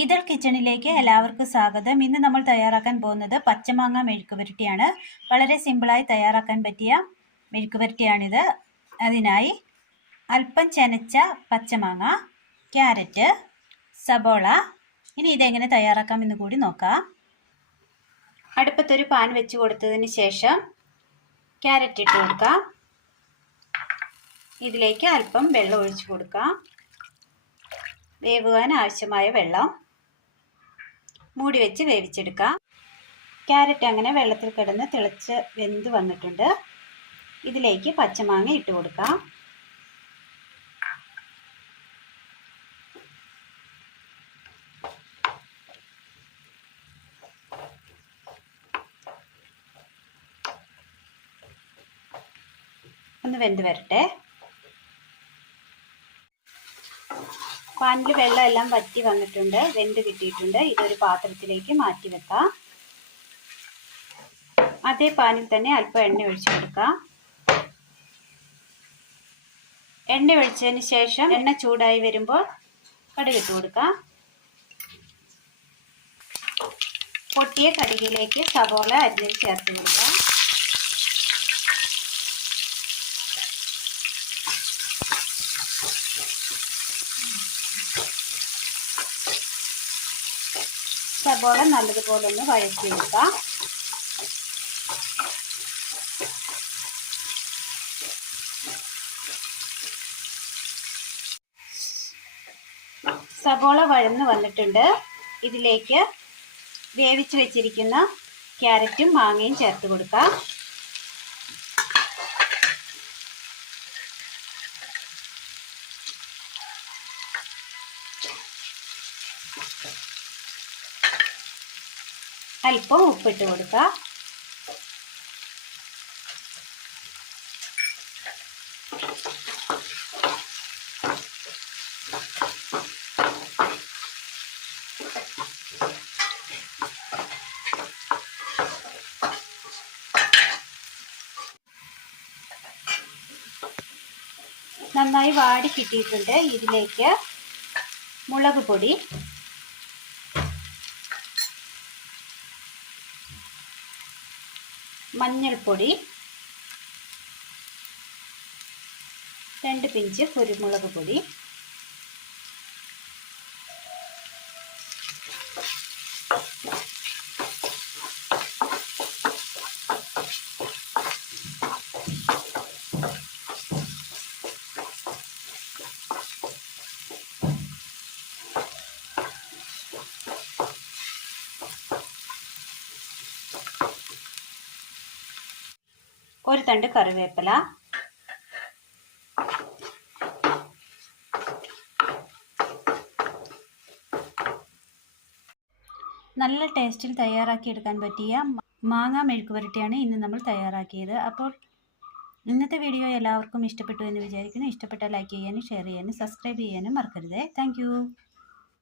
ഈദൽ കിച്ചണിലേക്ക് എല്ലാവർക്കും സ്വാഗതം. ഇന്ന് നമ്മൾ തയ്യാറാക്കാൻ പോകുന്നത് പച്ചമാങ്ങ മെഴുക്കുപുരട്ടിയാണ്. വളരെ സിമ്പിളായി തയ്യാറാക്കാൻ പറ്റിയ മെഴുക്കുപുരട്ടിയാണിത്. അതിനായി അല്പം ചെനച്ച പച്ചമാങ്ങ, ക്യാരറ്റ്, സബോള. ഇനി ഇതെങ്ങനെ തയ്യാറാക്കാമെന്ന് കൂടി നോക്കാം. അടുപ്പത്തൊരു പാൻ വെച്ച് കൊടുത്തതിന് ശേഷം ക്യാരറ്റ് ഇട്ട് കൊടുക്കാം. ഇതിലേക്ക് അല്പം വെള്ളം ഒഴിച്ചു കൊടുക്കാം. വേവുവാൻ ആവശ്യമായ വെള്ളം. മൂടി വെച്ച് വേവിച്ചെടുക്കാം. ക്യാരറ്റ് അങ്ങനെ വെള്ളത്തിൽ കിടന്ന് തിളച്ച് വെന്ത് വന്നിട്ടുണ്ട്. ഇതിലേക്ക് പച്ചമാങ്ങ ഇട്ട് കൊടുക്കാം. ഒന്ന് വെന്ത് വരട്ടെ. പാനിൽ വെള്ളം എല്ലാം വറ്റി വന്നിട്ടുണ്ട്, വെന്ത് കിട്ടിയിട്ടുണ്ട്. ഇതൊരു പാത്രത്തിലേക്ക് മാറ്റി വെക്കാം. അതേ പാനിൽ തന്നെ അല്പം എണ്ണ ഒഴിച്ചു കൊടുക്കാം. എണ്ണ ഒഴിച്ചതിന് ശേഷം എണ്ണ ചൂടായി വരുമ്പോൾ കടുകിട്ട് കൊടുക്കാം. പൊട്ടിയ കടുകിലേക്ക് സവോള അരിഞ്ഞ് ചേർത്ത് കൊടുക്കാം. സബോള നല്ലതുപോലെ ഒന്ന് വഴറ്റിയെടുക്കാം. സബോള വഴന്ന് വന്നിട്ടുണ്ട്. ഇതിലേക്ക് വേവിച്ച് വെച്ചിരിക്കുന്ന ക്യാരറ്റും മാങ്ങയും ചേർത്ത് കൊടുക്കാം. അല്പം ഉപ്പിട്ട് കൊടുക്കാം. നന്നായി വാടി കിട്ടിയിട്ടുണ്ട്. ഇതിലേക്ക് മുളക് പൊടി, മഞ്ഞൾപ്പൊടി, 2 പിഞ്ച് കുരുമുളക് പൊടി, ഒരു തണ്ട് കറിവേപ്പില, നല്ല ടേസ്റ്റിൽ തയ്യാറാക്കിയെടുക്കാൻ പറ്റിയ മാങ്ങ മെഴുക്കുപുരട്ടിയാണ് ഇന്ന് നമ്മൾ തയ്യാറാക്കിയത്. അപ്പോൾ ഇന്നത്തെ വീഡിയോ എല്ലാവർക്കും ഇഷ്ടപ്പെട്ടു എന്ന് വിചാരിക്കുന്നു. ഇഷ്ടപ്പെട്ടാൽ ലൈക്ക് ചെയ്യാനും ഷെയർ ചെയ്യാനും സബ്സ്ക്രൈബ് ചെയ്യാനും മറക്കരുത്. താങ്ക്